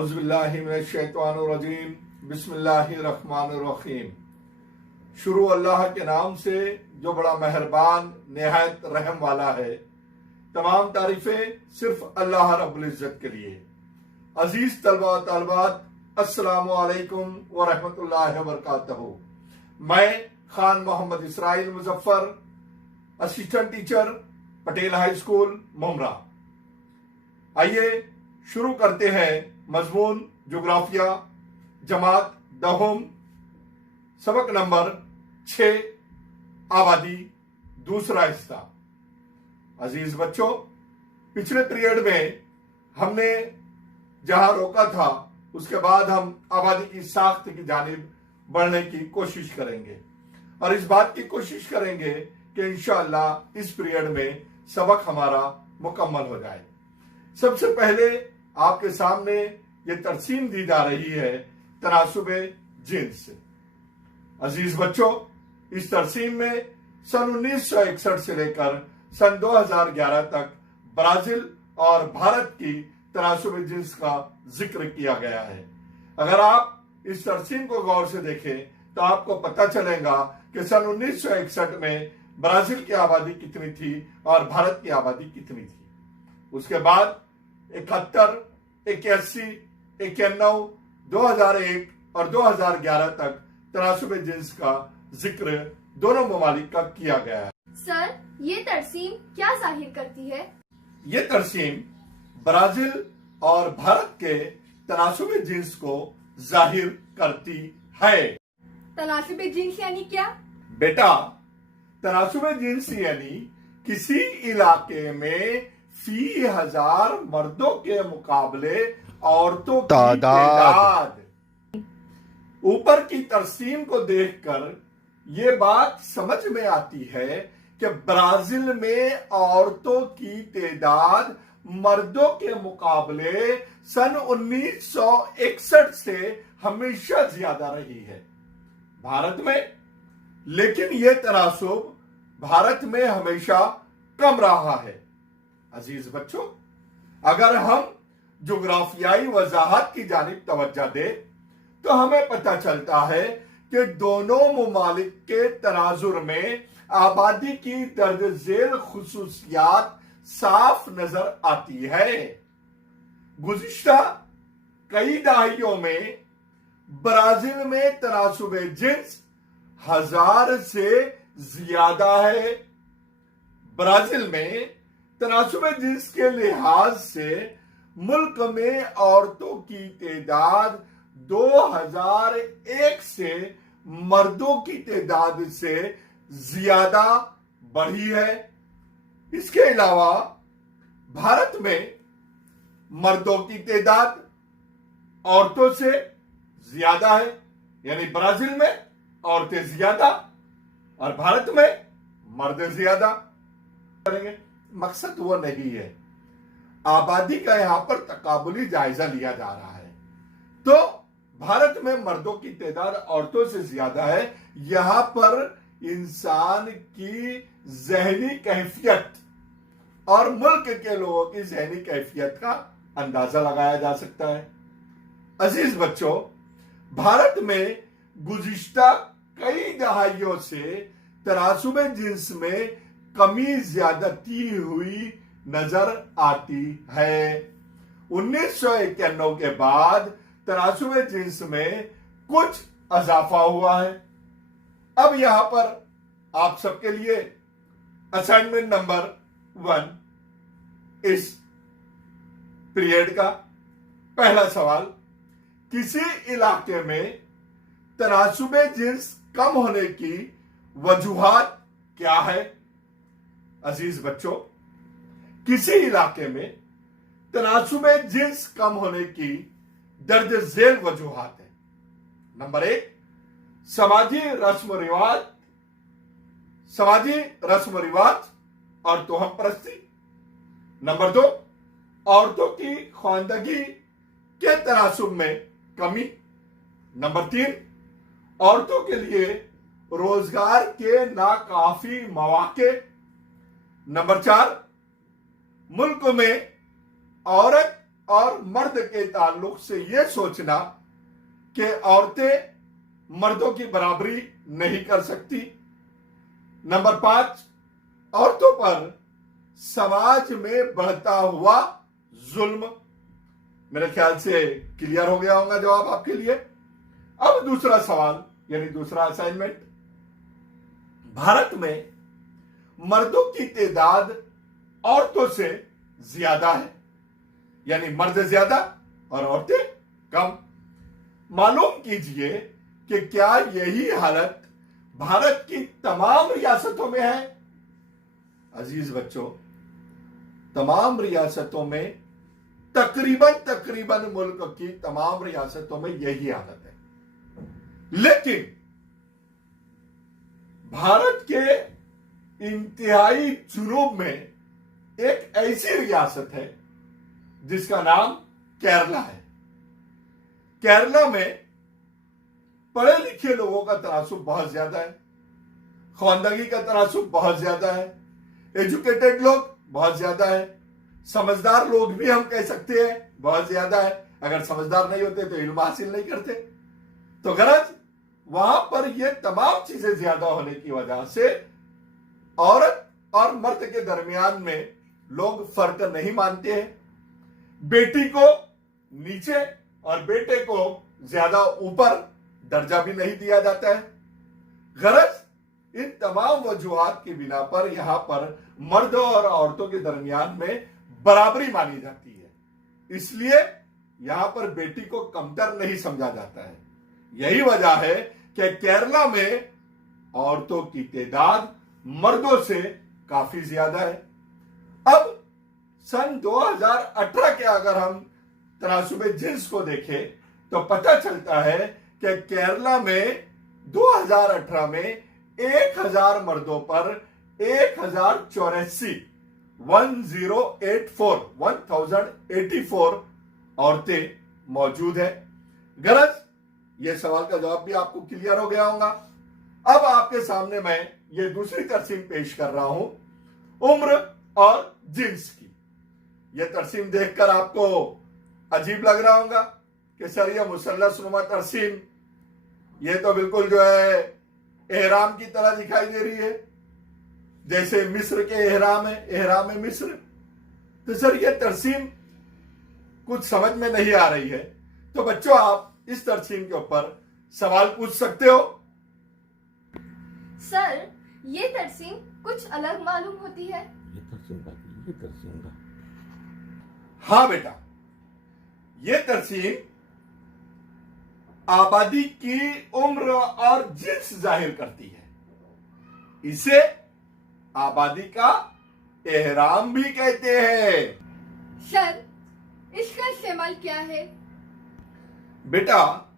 औज़ुबिल्लाहिमिनश्शैतानिर्रजीम बिस्मिल्लाहिर्रहमानिर्रहीम। शुरू अल्लाह के नाम से जो बड़ा मेहरबान निहायत रहम वाला है। तमाम तारीफें सिर्फ अल्लाह रब्बुल इज्जत के लिए। अजीज तलबा तलबात, अस्सलामु अलैकुम व रहमतुल्लाहि व बरकातहू। मैं Khan Mohammad Israil Muzaffar, assistant teacher, Patel high school Mumbra. आइए शुरू करते हैं मजमून जोग्राफिया जमात दहम, सबक नंबर 6, आबादी, दूसरा हिस्सा। अजीज बच्चों, पिछले पीरियड में हमने जहां रोका था उसके बाद हम आबादी की साख्त की जानिब बढ़ने की कोशिश करेंगे और इस बात की कोशिश करेंगे कि इंशाअल्लाह इस पीरियड में सबक हमारा मुकम्मल हो जाए। सबसे पहले आपके सामने ये तरसीम दी जा रही है तनासुबे जिन्स। अजीज बच्चों, इस तरसीम में सन 1961 से लेकर सन 2011 तक ब्राजील और भारत की तनासुबे जिन्स का जिक्र किया गया है। अगर आप इस तरसीम को गौर से देखें तो आपको पता चलेगा कि सन 1961 में ब्राजील की आबादी कितनी थी और भारत की आबादी कितनी थी। उसके बाद 71, 81, 91, 2001 और 2011 तक तनासुबे जिन्स का जिक्र दोनों ममालिक का किया गया है। सर, ये तरसीम क्या जाहिर करती है? ये तरसीम ब्राजील और भारत के तनासुबे जिन्स को जाहिर करती है। तनासुबे जिन्स यानी क्या? बेटा, तनासुबे जिन्स यानी किसी इलाके में फी हजार मर्दों के मुकाबले औरतों की तादाद। ऊपर की तरसीम को देखकर ये बात समझ में आती है कि ब्राजील में औरतों की तादाद मर्दों के मुकाबले सन 1961 से हमेशा ज्यादा रही है। भारत में लेकिन यह तनासुब भारत में हमेशा कम रहा है। अजीज बच्चों, अगर हम जोग्राफियाई वजाहत की जानिब तवज्जो दें तो हमें पता चलता है कि दोनों ममालिक के तनाजुर में आबादी की दर्ज झेल खुसूसियात साफ नजर आती है। गुज़िश्ता कई दहाइयों में ब्राजील में तनासुबे जिन्स 1000 से ज्यादा है। ब्राजील में तनासुबे जिन्स के लिहाज से मुल्क में औरतों की तादाद 2001 से मर्दों की तादाद से ज्यादा बढ़ी है। इसके अलावा भारत में मर्दों की तादाद औरतों से ज्यादा है, यानी ब्राजील में औरतें ज्यादा और भारत में मर्द ज्यादा। करेंगे, मकसद वो नहीं है। आबादी का यहां पर तकाबुली जायजा लिया जा रहा है। तो भारत में मर्दों की तादाद औरतों से ज्यादा है। यहां पर इंसान की जहनी कैफियत और मुल्क के लोगों की जहनी कैफियत का अंदाजा लगाया जा सकता है। अजीज बच्चों, भारत में गुज़िश्ता कई दहाइयों से तनासुबे जिन्स में कमी ज्यादती हुई नजर आती है। 1991 के बाद तनासुबे जिन्स में कुछ इजाफा हुआ है। अब यहां पर आप सबके लिए असाइनमेंट नंबर 1 इस पीरियड का पहला सवाल, किसी इलाके में तनासुबे जिन्स कम होने की वजूहात क्या है? अजीज बच्चों, किसी इलाके में तनासुबे जिन्स कम होने की दर्ज झेल वजूहात है। नंबर 1, समाजी रस्म रिवाज और तोहम परस्ती। नंबर 2, औरतों की ख्वानदगी के तनासुब में कमी। नंबर 3, औरतों के लिए रोजगार के नाकाफी मौके। नंबर 4, मुल्क में औरत और मर्द के ताल्लुक से यह सोचना कि औरतें मर्दों की बराबरी नहीं कर सकती। नंबर 5, औरतों पर समाज में बढ़ता हुआ जुल्म। मेरे ख्याल से क्लियर हो गया होगा जवाब आपके लिए। अब दूसरा सवाल यानी दूसरा असाइनमेंट, भारत में मर्दों की तादाद औरतों से ज्यादा है, यानी मर्द ज्यादा और औरतें कम। मालूम कीजिए कि क्या यही हालत भारत की तमाम रियासतों में है। अजीज बच्चों, तमाम रियासतों में तकरीबन मुल्क की तमाम रियासतों में यही हालत है। लेकिन भारत के इंतहाई जुनूब में एक ऐसी रियासत है जिसका नाम केरला है। केरला में पढ़े लिखे लोगों का तनासुब बहुत ज्यादा है, ख्वानदगी का तनासुब बहुत ज्यादा है, एजुकेटेड लोग बहुत ज्यादा है, समझदार लोग भी हम कह सकते हैं बहुत ज्यादा है। अगर समझदार नहीं होते तो इल्म हासिल नहीं करते। तो गरज वहां पर ये तमाम चीजें ज्यादा होने की वजह से औरत और मर्द के दरमियान में लोग फर्क नहीं मानते हैं। बेटी को नीचे और बेटे को ज्यादा ऊपर दर्जा भी नहीं दिया जाता है। गरज इन तमाम वजूहात की बिना पर यहां पर मर्द और औरतों के दरमियान में बराबरी मानी जाती है, इसलिए यहां पर बेटी को कमतर नहीं समझा जाता है। यही वजह है कि केरला में औरतों की तादाद मर्दों से काफी ज्यादा है। अब सन 2018 के अगर हम तनासुबे जिन्स को देखें तो पता चलता है कि केरला में 2018 में 1000 मर्दों पर 1084 औरतें मौजूद है। गरज यह सवाल का जवाब भी आपको क्लियर हो गया होगा। अब आपके सामने मैं ये दूसरी तरसीम पेश कर रहा हूं उम्र और जिन्स की। यह तरसीम देखकर आपको अजीब लग रहा होगा कि सर ये मुसल्लस नुमा तरसीम, ये तो बिल्कुल जो है एहराम की तरह दिखाई दे रही है, जैसे मिस्र के एहराम है, एहराम मिस्र। तो सर ये तरसीम कुछ समझ में नहीं आ रही है। तो बच्चों आप इस तरसीम के ऊपर सवाल पूछ सकते हो। सर ये तरसीम कुछ अलग मालूम होती है। ये तरसीम का हाँ बेटा, ये तरसीम आबादी की उम्र और जिन्स जाहिर करती है। इसे आबादी का एहराम भी कहते हैं। सर इसका इस्तेमाल क्या है। बेटा,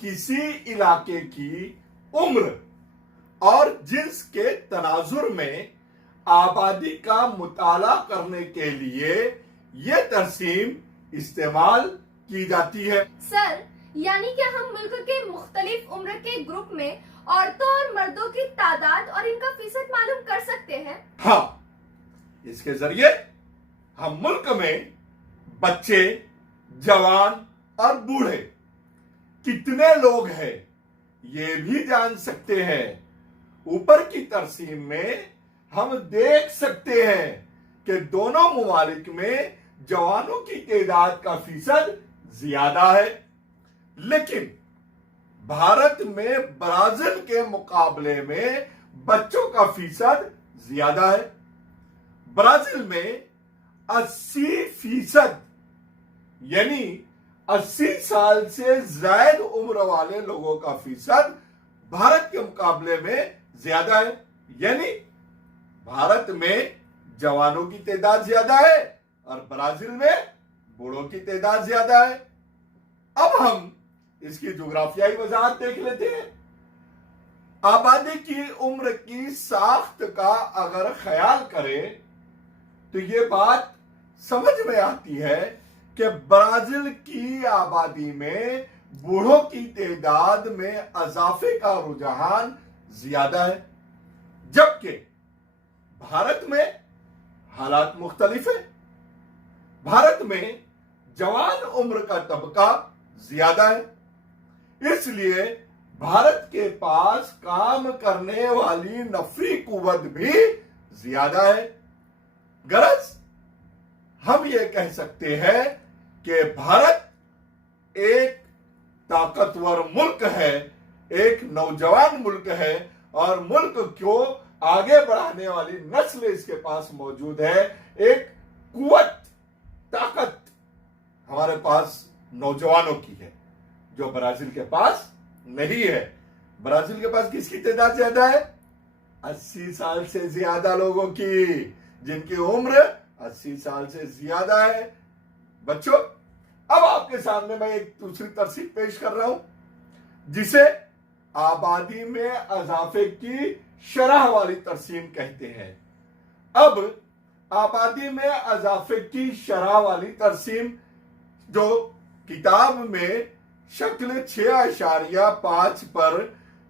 किसी इलाके की उम्र और जिन्स के तनाजुर में आबादी का मुताला करने के लिए यह तरसीम इस्तेमाल की जाती है। सर यानी कि हम मुल्क के मुख्तलिफ उम्र के ग्रुप में औरतों और मर्दों की तादाद और इनका फीसद मालूम कर सकते हैं। हाँ, इसके जरिए हम मुल्क में बच्चे, जवान और बूढ़े कितने लोग हैं ये भी जान सकते हैं। ऊपर की तरसीम में हम देख सकते हैं कि दोनों मुमालिक में जवानों की तादाद का फीसद ज्यादा है, लेकिन भारत में ब्राजील के मुकाबले में बच्चों का फीसद ज्यादा है। ब्राजील में 80% यानी 80 साल से ज्यादा उम्र वाले लोगों का फीसद भारत के मुकाबले में ज्यादा है, यानी भारत में जवानों की तादाद ज्यादा है और ब्राजील में बूढ़ों की तादाद ज्यादा है। अब हम इसकी जोग्राफियाई वजाहत देख लेते हैं। आबादी की उम्र की साख्त का अगर ख्याल करें तो ये बात समझ में आती है कि ब्राजील की आबादी में बूढ़ों की तादाद में अजाफे का रुझान ज्यादा है, जबकि भारत में हालात मुख्तलिफ है। भारत में जवान उम्र का तबका ज्यादा है, इसलिए भारत के पास काम करने वाली नफरी कुव्वत भी ज्यादा है। गरज हम ये कह सकते हैं कि भारत एक ताकतवर मुल्क है, एक नौजवान मुल्क है, और मुल्क को आगे बढ़ाने वाली नस्ल इसके पास मौजूद है। एक कुव्वत, ताकत हमारे पास नौजवानों की है, जो ब्राजील के पास नहीं है। ब्राजील के पास किसकी तादाद ज्यादा है? 80 साल से ज्यादा लोगों की, जिनकी उम्र 80 साल से ज्यादा है। बच्चों, अब आपके सामने मैं एक दूसरी तरसीब पेश कर रहा हूं, जिसे आबादी में अजाफे की शरह वाली तरसीम कहते हैं। अब आबादी में अजाफे की शरह वाली तरसीम जो किताब में शक्ल 6.5 पर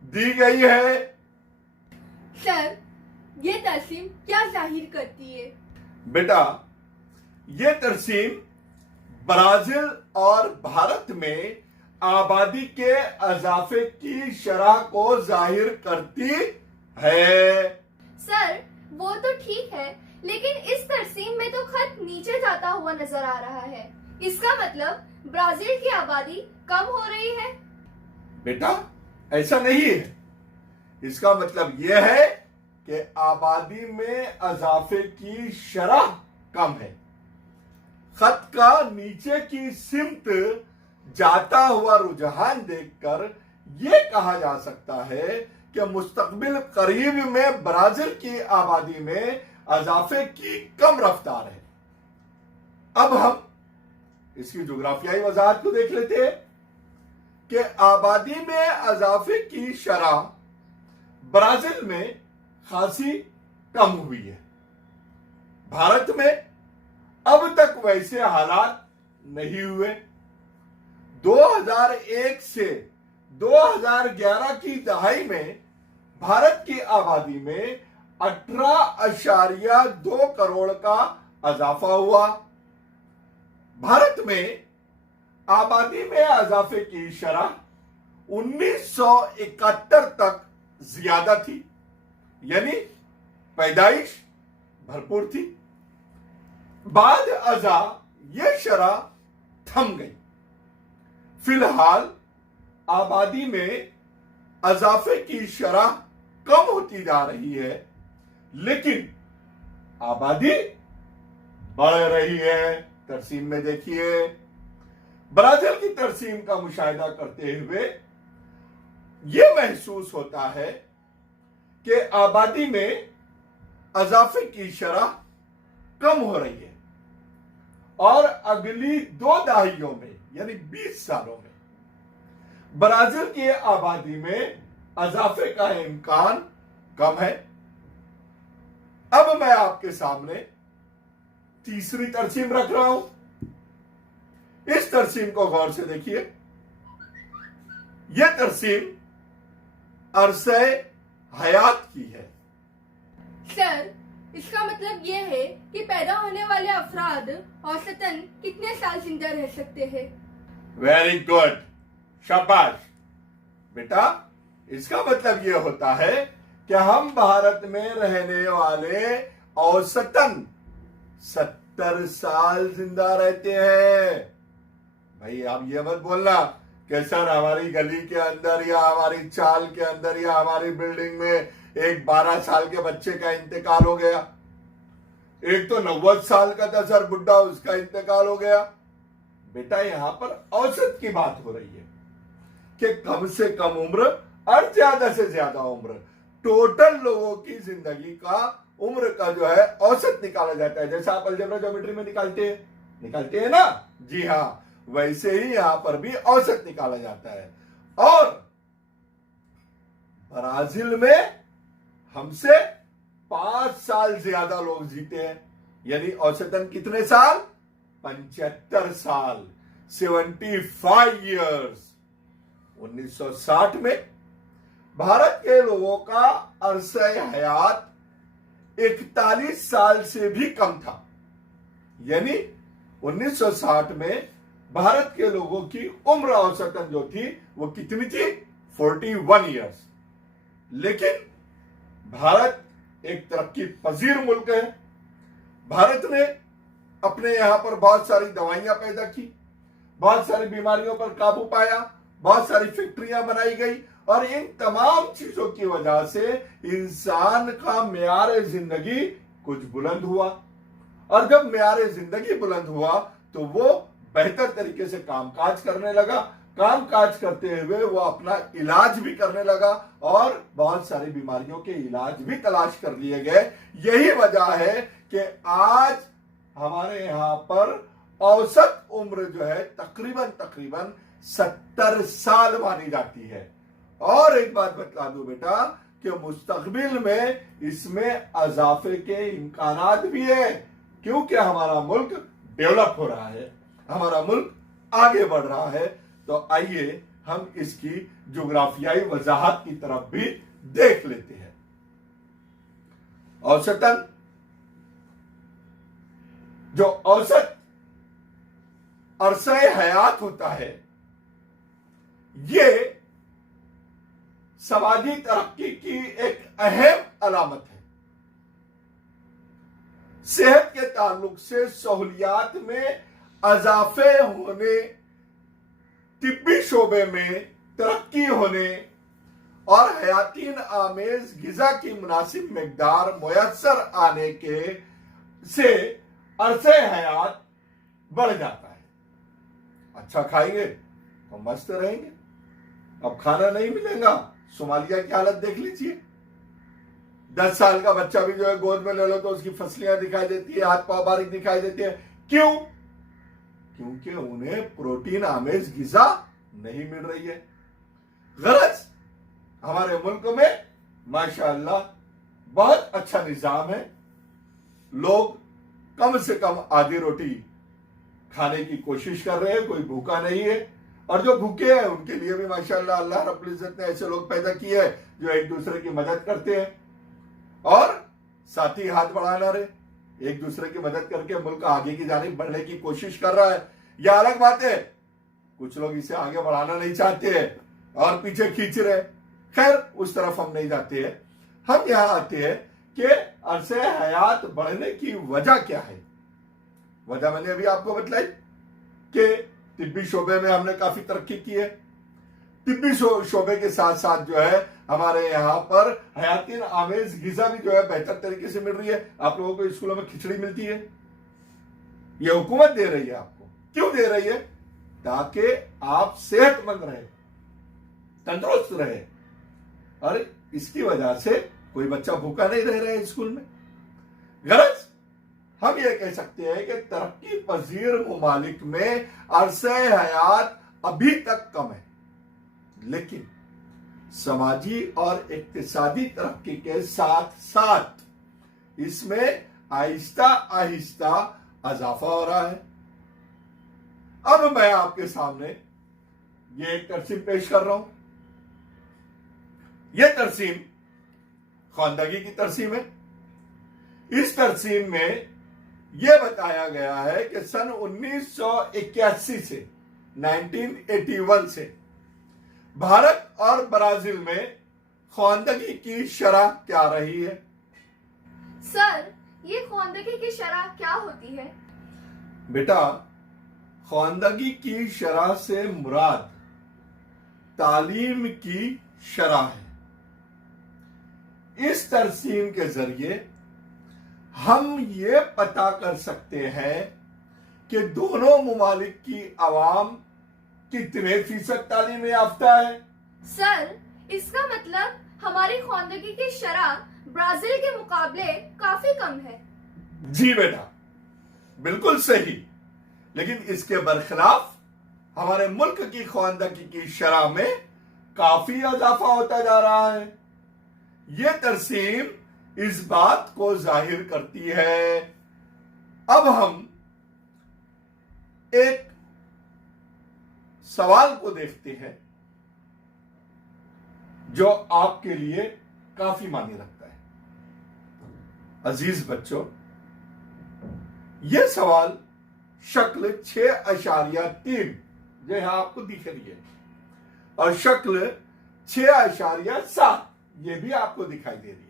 दी गई है। सर, ये तरसीम क्या जाहिर करती है? बेटा, ये तरसीम ब्राजील और भारत में आबादी के अजाफे की शरह को जाहिर करती है। सर, वो तो ठीक है, लेकिन इस तरसीम में तो खत नीचे जाता हुआ नजर आ रहा है। इसका मतलब ब्राजील की आबादी कम हो रही है? बेटा, ऐसा नहीं है। इसका मतलब यह है कि आबादी में अजाफे की शरह कम है। खत का नीचे की सिमत जाता हुआ रुझान देखकर यह कहा जा सकता है कि मुस्तकबिल करीब में ब्राजील की आबादी में अजाफे की कम रफ्तार है। अब हम इसकी जोग्राफियाई वजाहत को देख लेते हैं कि आबादी में अजाफे की शरह ब्राजील में खासी कम हुई है। भारत में अब तक वैसे हालात नहीं हुए। 2001 से 2011 की दहाई में भारत की आबादी में 18.2 करोड़ का अजाफा हुआ। भारत में आबादी में अजाफे की शरह 1971 तक ज्यादा थी, यानी पैदाइश भरपूर थी। बाद अजा यह शरह थम गई। फिलहाल आबादी में अजाफे की शरह कम होती जा रही है, लेकिन आबादी बढ़ रही है। तरसीम में देखिए, ब्राजील की तरसीम का मुशाहिदा करते हुए यह महसूस होता है कि आबादी में अजाफे की शरह कम हो रही है और अगली 2 दहाइयों में, यानी 20 सालों में, ब्राजील की आबादी में अजाफे का इम्कान कम है। अब मैं आपके सामने तीसरी तरसीम रख रहा हूं। इस तरसीम को गौर से देखिए। यह तरसीम अरसे हयात की है। सर, इसका मतलब यह है कि पैदा होने वाले अफराद औसतन कितने साल जिंदा रह सकते हैं? वेरी गुड, शाबाश बेटा। इसका मतलब यह होता है कि हम भारत में रहने वाले औसतन 70 साल जिंदा रहते हैं। भाई, आप ये मत बोलना कि सर हमारी गली के अंदर या हमारी चाल के अंदर या हमारी बिल्डिंग में एक 12 साल के बच्चे का इंतकाल हो गया, एक तो 90 साल का था सर बुढ़ा, उसका इंतकाल हो गया। बेटा, यहां पर औसत की बात हो रही है कि कम से कम उम्र और ज्यादा से ज्यादा उम्र, टोटल लोगों की जिंदगी का उम्र का जो है औसत निकाला जाता है। जैसा आप अलजेब्रा ज्योमेट्री में निकालते हैं ना, जी हाँ, वैसे ही यहां पर भी औसत निकाला जाता है। और ब्राजील में हमसे 5 साल ज्यादा लोग जीते हैं, यानी औसतन कितने साल? 75 साल, 75 ईयर्स। 1960 में भारत के लोगों का अरसे हयात 41 साल से भी कम था, यानी 1960 में भारत के लोगों की उम्र औसतन जो थी वो कितनी थी? 41 ईयर्स। लेकिन भारत एक तरक्की पजीर मुल्क है। भारत ने अपने यहां पर बहुत सारी दवाइयां पैदा की, बहुत सारी बीमारियों पर काबू पाया, बहुत सारी फैक्ट्रियां बनाई गई और इन तमाम चीजों की वजह से इंसान का मेयार जिंदगी कुछ बुलंद हुआ। और जब मेयार जिंदगी बुलंद हुआ तो वो बेहतर तरीके से कामकाज करने लगा। कामकाज करते हुए वो अपना इलाज भी करने लगा और बहुत सारी बीमारियों के इलाज भी तलाश कर लिए गए। यही वजह है कि आज हमारे यहां पर औसत उम्र जो है तकरीबन 70 साल मानी जाती है। और एक बात बता दूं बेटा कि मुस्तकबिल में इसमें अजाफे के इम्कानात भी है, क्योंकि हमारा मुल्क डेवलप हो रहा है, हमारा मुल्क आगे बढ़ रहा है। तो आइए हम इसकी जोग्राफियाई वजाहत की तरफ भी देख लेते हैं। औसतन जो औसत अरसे हयात होता है, ये समाजी तरक्की की एक अहम अलामत है। सेहत के ताल्लुक से सहूलियात में अजाफे होने, तिब्बी शोबे में तरक्की होने और हयातीन आमेज गिजा की मुनासिब मिकदार मुयस्सर आने के से अरसे हयात बढ़ जाता है। अच्छा खाएंगे तो मस्त रहेंगे। अब खाना नहीं मिलेगा, सोमालिया की हालत देख लीजिए। 10 साल का बच्चा भी जो है गोद में ले लो तो उसकी फसलियां दिखाई देती है, हाथ पांव बारीक दिखाई देती है। क्यों? क्योंकि उन्हें प्रोटीन आमेज गिजा नहीं मिल रही है। गरज हमारे मुल्क में माशाअल्लाह बहुत अच्छा निजाम है। लोग कम से कम आधी रोटी खाने की कोशिश कर रहे हैं, कोई भूखा नहीं है। और जो भूखे हैं उनके लिए भी माशाअल्लाह अल्लाह रब्बुल इज्जत ने ऐसे लोग पैदा किए हैं जो एक दूसरे की मदद करते हैं और साथ ही हाथ बढ़ाना रहे, एक दूसरे की मदद करके मुल्क आगे की जानिब बढ़ने की कोशिश कर रहा है। यह अलग बात है, कुछ लोग इसे आगे बढ़ाना नहीं चाहते हैं और पीछे खींच रहे। खैर, उस तरफ हम नहीं जाते हैं। हम यहां आते हैं कि अरसे हयात बढ़ने की वजह क्या है। वजह मैंने अभी आपको बतलाई कि तिब्बी शोबे में हमने काफी तरक्की की है। तिब्बी शोबे के साथ साथ जो है हमारे यहाँ पर हयातीन आमेज गिजा भी जो है बेहतर तरीके से मिल रही है। आप लोगों को स्कूलों में खिचड़ी मिलती है, यह हुकूमत दे रही है आपको। क्यों दे रही है? ताकि आप सेहतमंद रहे, तंदुरुस्त रहे और इसकी वजह से कोई बच्चा भूखा नहीं रह रहा है स्कूल में। गरज हम ये कह सकते हैं कि तरक्की पजीर मुमालिक में अरसे हयात अभी तक कम है, लेकिन समाजी और इक्तिसादी तरक्की के साथ साथ इसमें आहिस्ता आहिस्ता अजाफा हो रहा है। अब मैं आपके सामने ये एक तरसीम पेश कर रहा हूं। यह तरसीम खानदगी की तरसीम है। इस तरसीम में यह बताया गया है कि सन 1981 से 1981 से भारत और ब्राजील में खानदगी की शरह क्या रही है? सर, ये खानदगी की शरह क्या होती है? बेटा, खानदगी की शरह से मुराद तालीम की शरह है। इस तरसीम के जरिए हम ये पता कर सकते हैं कि दोनों मुमालिक की आवाम कितने फीसद तालीम याफ्ता है। सर, इसका मतलब हमारी खानदगी की शरह ब्राजील के मुकाबले काफी कम है। जी बेटा, बिल्कुल सही। लेकिन इसके बरखिलाफ हमारे मुल्क की खानदगी की शरह में काफी इजाफा होता जा रहा है। यह तरसीम इस बात को जाहिर करती है। अब हम एक सवाल को देखते हैं जो आपके लिए काफी मायने रखता है। अजीज बच्चों, यह सवाल शक्ल 6.3 जो यहां आपको दिख रही है, और शक्ल 6.7 ये भी आपको दिखाई दे रही है।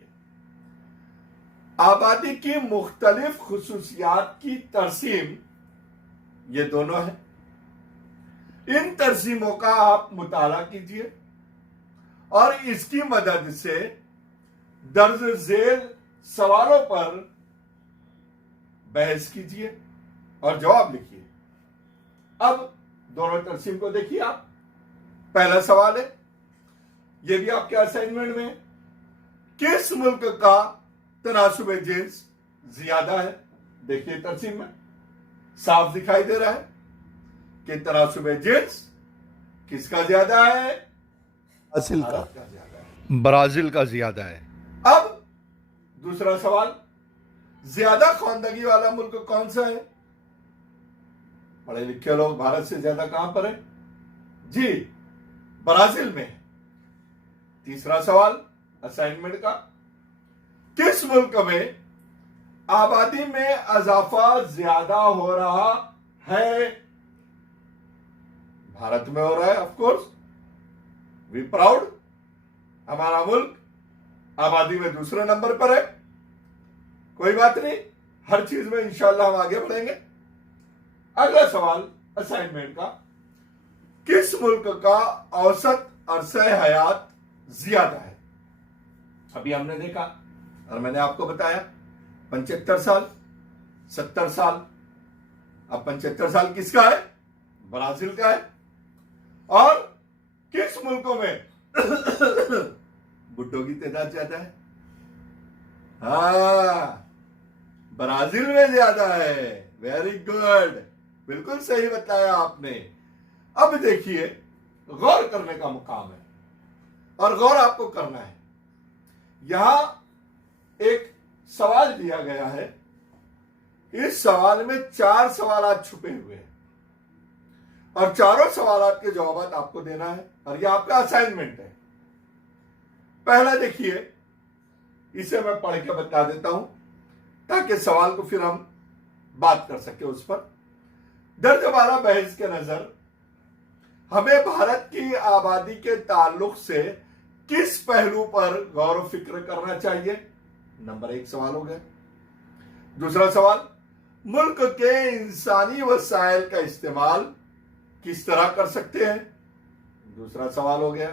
आबादी की मुख्तलिफ खुसूसियात की तरसीम ये दोनों है। इन तरसीमों का आप मुताला कीजिए और इसकी मदद से दर्ज झेल सवालों पर बहस कीजिए और जवाब लिखिए। अब दोनों तरसीम को देखिए आप। पहला सवाल है, यह भी आपके असाइनमेंट में, किस मुल्क का तनासुब जिन्स ज्यादा है? देखिए तरसीम में साफ दिखाई दे रहा है कि तनासुब जिन्स किसका ज्यादा है? ब्राजील का। ज्यादा है, ब्राजील का ज्यादा है। अब दूसरा सवाल, ज्यादा खवानदगी वाला मुल्क कौन सा है? पढ़े लिखे लोग भारत से ज्यादा कहां पर है? जी, ब्राजील में है। तीसरा सवाल असाइनमेंट का, किस मुल्क में आबादी में इजाफा ज्यादा हो रहा है? भारत में हो रहा है, ऑफ कोर्स, वी प्राउड। हमारा मुल्क आबादी में दूसरे नंबर पर है। कोई बात नहीं, हर चीज में इंशाल्लाह हम आगे बढ़ेंगे। अगला सवाल असाइनमेंट का, किस मुल्क का औसत अरसे हयात ज्यादा है? अभी हमने देखा और मैंने आपको बताया 75 साल, 70 साल। अब 75 साल किसका है? ब्राजील का है। और किस मुल्कों में बुड्ढों की तादाद ज्यादा है? हाँ, ब्राजील में ज्यादा है। वेरी गुड, बिल्कुल सही बताया आपने। अब देखिए, गौर करने का मुकाम है और गौर आपको करना है। यहां एक सवाल दिया गया है। इस सवाल में 4 सवाल छुपे हुए हैं और चारों सवाल के जवाब आपको देना है और यह आपका असाइनमेंट है। पहला देखिए, इसे मैं पढ़ के बता देता हूं ताकि सवाल को फिर हम बात कर सके उस पर। दर्ज वाला बहस के नजर हमें भारत की आबादी के ताल्लुक से किस पहलू पर गौर व फिक्र करना चाहिए? नंबर 1 सवाल हो गया। दूसरा सवाल, मुल्क के इंसानी वसाइल का इस्तेमाल किस तरह कर सकते हैं? दूसरा सवाल हो गया।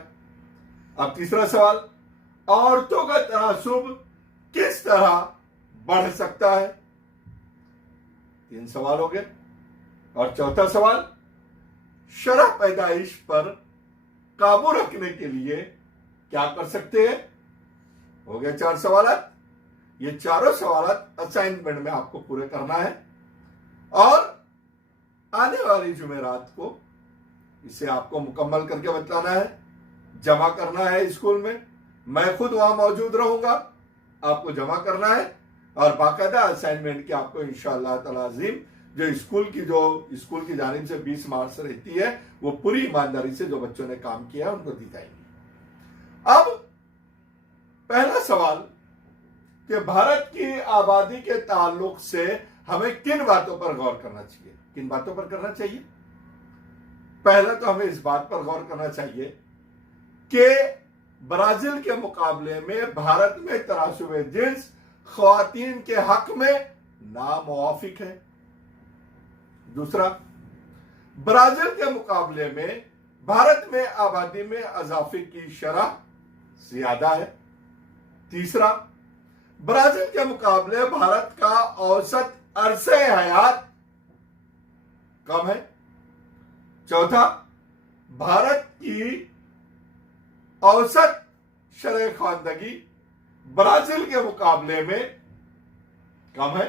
अब तीसरा सवाल, औरतों का तनासुब किस तरह बढ़ सकता है? 3 सवाल हो गए। और चौथा सवाल, शरह पैदाइश पर काबू रखने के लिए क्या कर सकते हैं? हो गए 4 सवाल। ये चारों सवाल असाइनमेंट में आपको पूरे करना है और आने वाली जुमेरात को इसे आपको मुकम्मल करके बताना है, जमा करना है स्कूल में। मैं खुद वहां मौजूद रहूंगा, आपको जमा करना है और बाकायदा असाइनमेंट की आपको इंशाअल्लाह ताला अज़ीम जो स्कूल की जानिब से 20 मार्क्स रहती है, वो पूरी ईमानदारी से जो बच्चों ने काम किया उनको दी जाएगी। अब पहला सवाल कि भारत की आबादी के ताल्लुक से हमें किन बातों पर गौर करना चाहिए? किन बातों पर करना चाहिए? पहला तो हमें इस बात पर गौर करना चाहिए कि ब्राजील के मुकाबले में भारत में तनासुब जिन्स ख्वातीन के हक में नामुवाफिक है। दूसरा, ब्राजील के मुकाबले में भारत में आबादी में इजाफे की शरह ज्यादा है। तीसरा, ब्राजील के मुकाबले भारत का औसत अरसे हयात कम है। चौथा, भारत की औसत शरह ख्वानदगी ब्राजील के मुकाबले में कम है।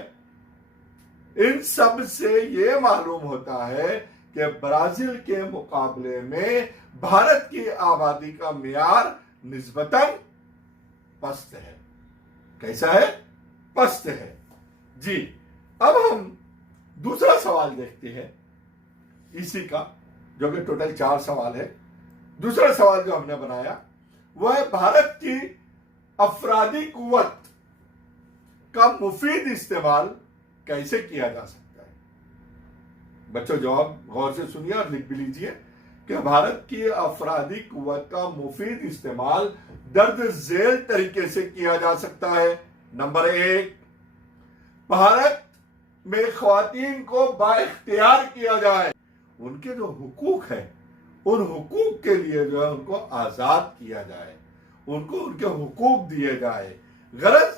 इन सब से यह मालूम होता है कि ब्राजील के मुकाबले में भारत की आबादी का मियार निस्बतन पस्त है। कैसा है? पस्त है। जी, अब हम दूसरा सवाल देखते हैं इसी का, जो कि टोटल 4 सवाल है। दूसरा सवाल जो हमने बनाया वह है, भारत की अफरादी कुव्वत का मुफीद इस्तेमाल कैसे किया जा सकता है? बच्चों जवाब गौर से सुनिए और लिख भी लीजिए कि भारत की अफरादी कुव्वत का मुफीद इस्तेमाल दर्ज झेल तरीके से किया जा सकता है। नंबर 1, भारत में ख्वातीन को बाइख्तियार किया जाए, उनके जो हुकूक है उन हुकूक के लिए जो है उनको आजाद किया जाए, उनको उनके हुकूक दिए जाए। गरज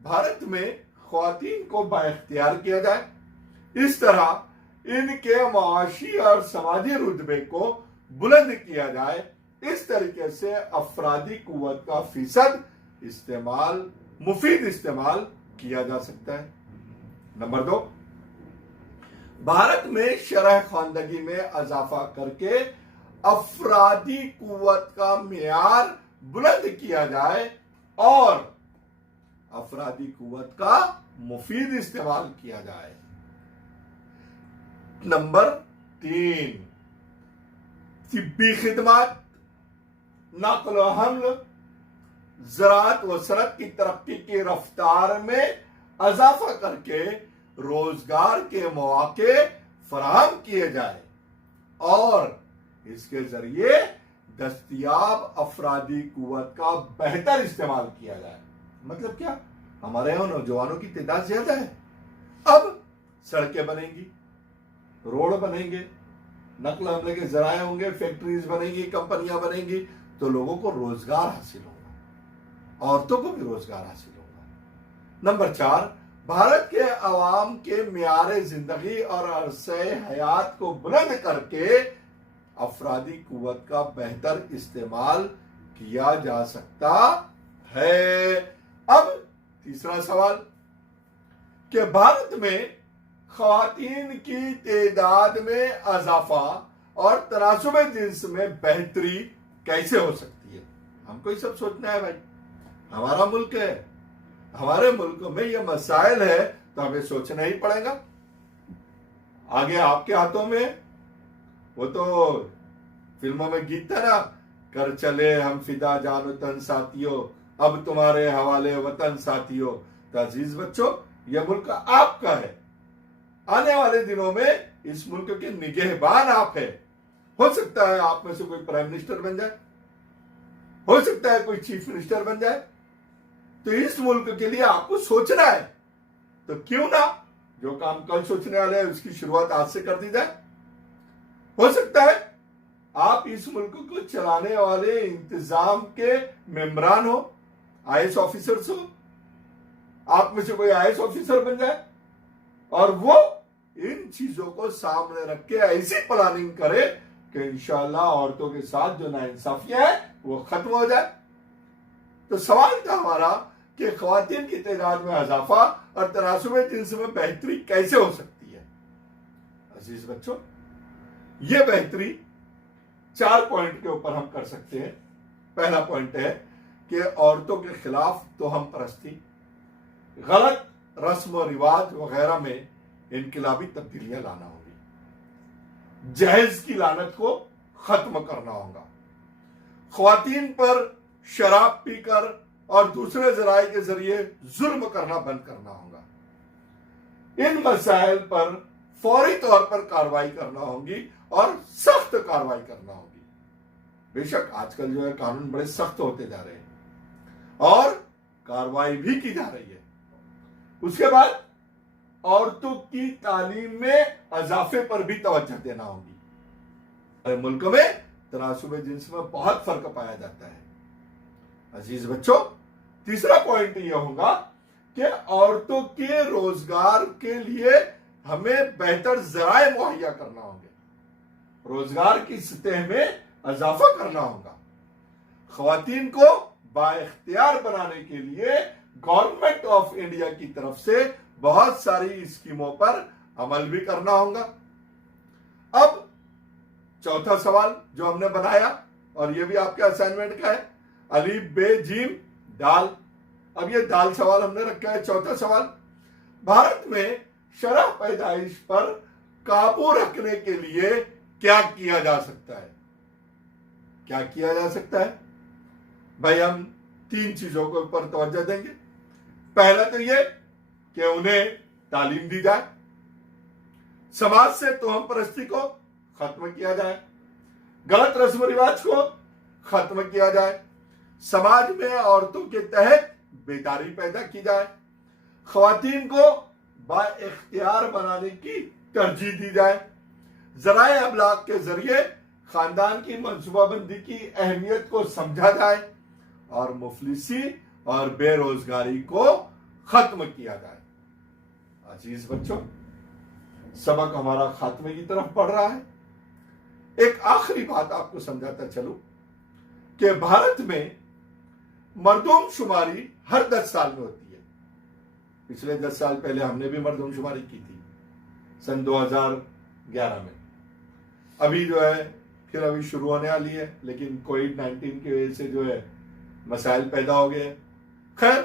भारत में ख्वातीन को बाइख्तियार किया जाए, इस तरह इनके माशी और समाजी रुतबे को बुलंद किया जाए। इस तरीके से अफरादी कुव्वत का फीसद इस्तेमाल, मुफीद इस्तेमाल किया जा सकता है। नंबर 2, भारत में शरह खानदगी में इजाफा करके अफरादी कुव्वत का मेयार बुलंद किया जाए और अफरादी कुव्वत का मुफीद इस्तेमाल किया जाए। नंबर 3, तिब्बी खिदमत, नक्ल व हमल, ज़राअत व सनअत की तरक्की की रफ्तार में इजाफा करके रोजगार के मौके फराहम किए जाए और इसके जरिए दस्तयाब अफरादी कुव्वत का बेहतर इस्तेमाल किया जाए। मतलब क्या, हमारे यहां नौजवानों की तादाद ज्यादा है, अब सड़कें बनेंगी, रोड बनेंगे, नकल हमले के जराए होंगे, फैक्ट्रीज बनेंगी, कंपनियां बनेंगी, तो लोगों को रोजगार हासिल होगा, औरतों को भी रोजगार हासिल होगा। नंबर 4, भारत के अवाम के मियार जिंदगी और अरसे हयात को बुलंद करके अफरादी कुव्वत का बेहतर इस्तेमाल किया जा सकता है। अब तीसरा सवाल कि भारत में ख्वातीन की तादाद में इजाफा और तनासुब जिन्स में बेहतरी कैसे हो सकती है। हमको ये सब सोचना है भाई, हमारा मुल्क है, हमारे मुल्क में ये मसाइल है तो हमें सोचना ही पड़ेगा। आगे आपके हाथों में, वो तो फिल्मों में गीत था ना, कर चले हम फिदा जानो तन साथियों, अब तुम्हारे हवाले वतन साथियों। तो अजीज बच्चों, यह मुल्क आपका है, आने वाले दिनों में इस मुल्क के निगहबान आप है। हो सकता है आप में से कोई प्राइम मिनिस्टर बन जाए, हो सकता है कोई चीफ मिनिस्टर बन जाए, तो इस मुल्क के लिए आपको सोचना है। तो क्यों ना जो काम कल सोचने वाले हैं उसकी शुरुआत आज से कर दी जाए। हो सकता है आप इस मुल्क को चलाने वाले इंतजाम के मेंबरान हो, आईएएस ऑफिसर्स हो, आप में से कोई आईएएस ऑफिसर बन जाए और वो इन चीजों को सामने रख के ऐसी प्लानिंग करे कि इंशाअल्लाह औरतों के साथ जो नाइंसाफियां है वो खत्म हो जाए। तो सवाल था हमारा कि ख्वातीन की तादाद में इजाफा और तनासुब जिन्स में बेहतरी कैसे हो सकती है। अजीज बच्चों, यह बेहतरी 4 पॉइंट के ऊपर हम कर सकते हैं। पहला पॉइंट है कि औरतों के खिलाफ तोहम परस्ती, गलत रस्म और रिवाज वगैरह में इनकलाबी तब्दीलियां लाना होगी, जहेज की लानत को खत्म करना होगा, ख्वातीन पर शराब पीकर और दूसरे जराए के जरिए जुल्म करना बंद करना होगा। इन मसाइल पर फौरी तौर पर कार्रवाई करना होगी और सख्त कार्रवाई करना होगी। बेशक आजकल जो है कानून बड़े सख्त होते जा रहे हैं और कार्रवाई भी की जा रही है। उसके बाद औरतों की तालीम में इजाफे पर भी तवज्जो देना होगी। हमारे मुल्क में तनासुब जिन्स में बहुत फर्क पाया जाता है। अजीज बच्चों, तीसरा पॉइंट यह होगा कि औरतों के रोजगार के लिए हमें बेहतर जराए मुहैया करना होंगे, रोजगार की सतह में इजाफा करना होगा, ख्वातीन को बाइख्तियार बनाने के लिए गवर्नमेंट ऑफ इंडिया की तरफ से बहुत सारी स्कीमों पर अमल भी करना होगा। अब चौथा सवाल जो हमने बनाया, और यह भी आपके असाइनमेंट का है, अलीफ बे जीम दाल। अब ये दाल सवाल हमने रखा है। चौथा सवाल, भारत में शरह पैदाइश पर काबू रखने के लिए क्या किया जा सकता है। क्या किया जा सकता है भाई, हम 3 चीजों के ऊपर तवज्जो देंगे। पहला तो ये कि उन्हें तालीम दी जाए, समाज से तोहम परस्ती को खत्म किया जाए, गलत रस्म रिवाज को खत्म किया जाए, समाज में औरतों के तहत बेदारी पैदा की जाए, खवातीन को बाइख्तियार बनाने की तरजीह दी जाए, जराए अबलाग के जरिए खानदान की मंसूबाबंदी की अहमियत को समझा जाए और मुफलिसी और बेरोजगारी को खत्म किया जाए। अजीज बच्चों, सबक हमारा खात्मे की तरफ बढ़ रहा है। एक आखिरी बात आपको समझाता चलूं कि भारत में मर्दमशुमारी हर 10 साल में होती है। पिछले 10 साल पहले हमने भी मर्दमशुमारी की थी, सन 2011 में। अभी जो है फिर अभी शुरू होने वाली है, लेकिन कोविड-19 की वजह से जो है मसाइल पैदा हो गए। खैर,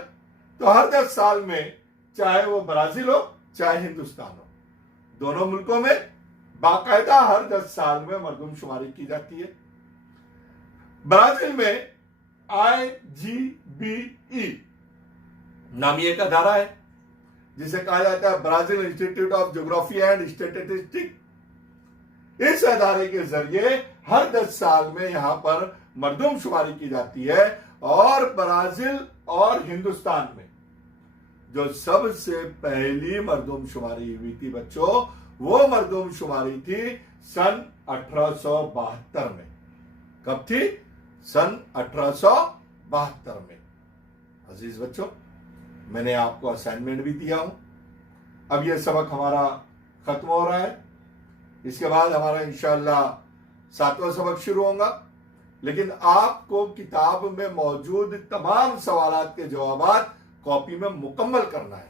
तो हर 10 साल में, चाहे वो ब्राजील हो चाहे हिंदुस्तान हो, दोनों मुल्कों में बाकायदा हर 10 साल में मर्दमशुमारी की जाती है। ब्राजील में IGBE नामी एक अदारा है जिसे कहा जाता है Brazil institute of geography and statistics. इस अदारे के जरिए हर 10 साल में यहां पर मर्दमशुमारी की जाती है और ब्राजील और हिंदुस्तान में जो सबसे पहली मर्दमशुमारी हुई थी बच्चों, वो मर्दमशुमारी थी सन 1872 में। कब थी? सन 1872 में। अजीज बच्चों, मैंने आपको असाइनमेंट भी दिया हूं। अब यह सबक हमारा खत्म हो रहा है, इसके बाद हमारा इंशाअल्लाह 7वां सबक शुरू होगा। लेकिन आपको किताब में मौजूद तमाम सवालात के जवाबात कॉपी में मुकम्मल करना है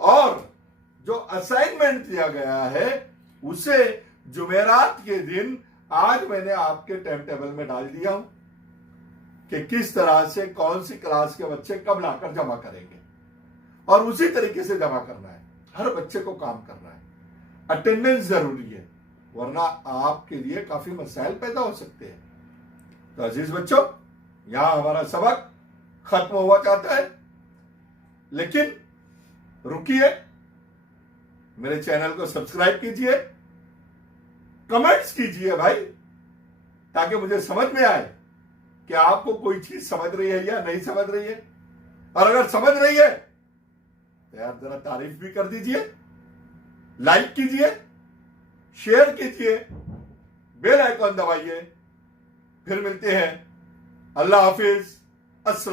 और जो असाइनमेंट दिया गया है उसे जुमेरात के दिन आज मैंने आपके टाइम टेबल में डाल दिया हूं कि किस तरह से कौन सी क्लास के बच्चे कब लाकर जमा करेंगे, और उसी तरीके से जमा करना है। हर बच्चे को काम करना है, अटेंडेंस जरूरी है, वरना आपके लिए काफी मसाइल पैदा हो सकते हैं। तो अजीज बच्चों, यहां हमारा सबक खत्म हुआ चाहता है, लेकिन रुकिए, मेरे चैनल को सब्सक्राइब कीजिए, कमेंट्स कीजिए भाई, ताकि मुझे समझ में आए कि आपको कोई चीज समझ रही है या नहीं समझ रही है। और अगर समझ रही है तो यार जरा तारीफ भी कर दीजिए, लाइक कीजिए, शेयर कीजिए, बेल आइकॉन दबाइए। फिर मिलते हैं। अल्लाह हाफिज। अस्सलाम।